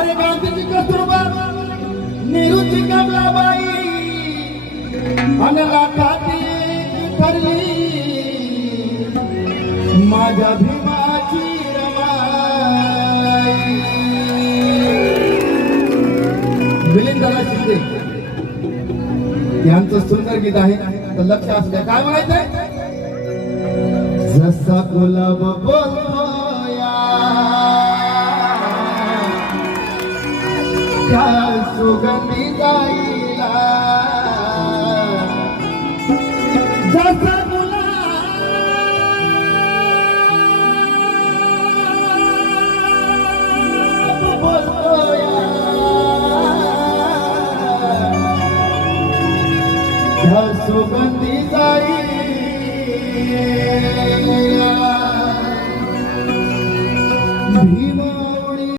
अरे गांधीजी कस्तुरबा नेहरूची कमलाबाई अनला काठी ठरली माझ्या भीमाची रमाई. मिलिंदला शिंदे यांचं सुंदर गीत आहे, तर लक्ष असू द्या. काय म्हणायचंय? जसा गुलाब बोलतोया त्या सुगंधी जाई